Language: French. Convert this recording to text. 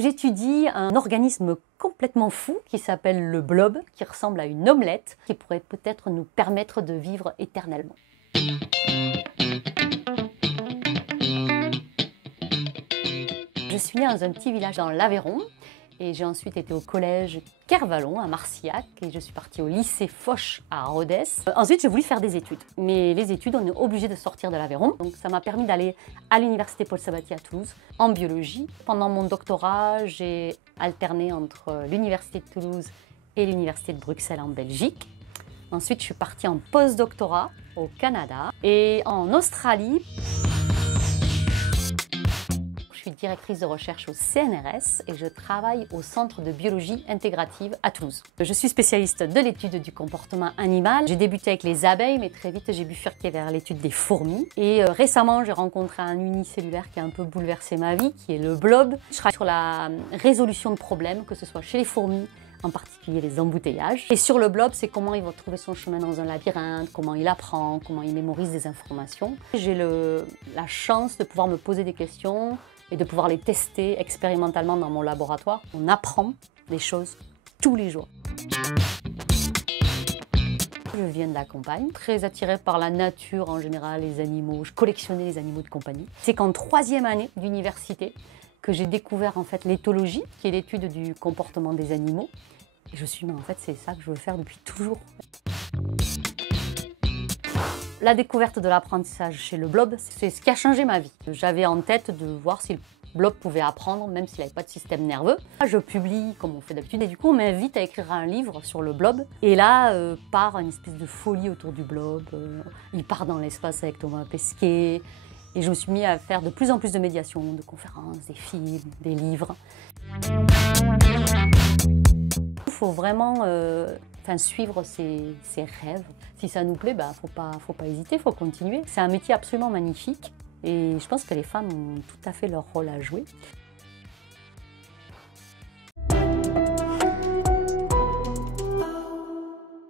J'étudie un organisme complètement fou qui s'appelle le blob, qui ressemble à une omelette, qui pourrait peut-être nous permettre de vivre éternellement. Je suis née dans un petit village dans l'Aveyron et j'ai ensuite été au collège Kervalon à Marcillac et je suis partie au lycée Foch à Rodez. Ensuite, j'ai voulu faire des études, mais les études, on est obligé de sortir de l'Aveyron. Donc ça m'a permis d'aller à l'université Paul Sabatier à Toulouse en biologie. Pendant mon doctorat, j'ai alterné entre l'université de Toulouse et l'université de Bruxelles en Belgique. Ensuite, je suis partie en post-doctorat au Canada et en Australie. Je suis directrice de recherche au CNRS et je travaille au Centre de biologie intégrative à Toulouse. Je suis spécialiste de l'étude du comportement animal. J'ai débuté avec les abeilles, mais très vite j'ai bifurqué vers l'étude des fourmis. Et récemment, j'ai rencontré un unicellulaire qui a un peu bouleversé ma vie, qui est le blob. Je travaille sur la résolution de problèmes, que ce soit chez les fourmis, en particulier les embouteillages. Et sur le blob, c'est comment il va trouver son chemin dans un labyrinthe, comment il apprend, comment il mémorise des informations. J'ai la chance de pouvoir me poser des questions et de pouvoir les tester expérimentalement dans mon laboratoire. On apprend des choses tous les jours. Je viens de la campagne, très attirée par la nature en général, les animaux. Je collectionnais les animaux de compagnie. C'est qu'en troisième année d'université que j'ai découvert en fait l'éthologie, qui est l'étude du comportement des animaux. Et je me suis dit, mais en fait, c'est ça que je veux faire depuis toujours. La découverte de l'apprentissage chez le blob, c'est ce qui a changé ma vie. J'avais en tête de voir si le blob pouvait apprendre, même s'il n'avait pas de système nerveux. Je publie comme on fait d'habitude et du coup on m'invite à écrire un livre sur le blob. Et là part une espèce de folie autour du blob. Il part dans l'espace avec Thomas Pesquet. Et je me suis mis à faire de plus en plus de médiations, de conférences, des films, des livres. Il faut vraiment suivre ses rêves. Si ça nous plaît, faut pas hésiter, il faut continuer. C'est un métier absolument magnifique et je pense que les femmes ont tout à fait leur rôle à jouer.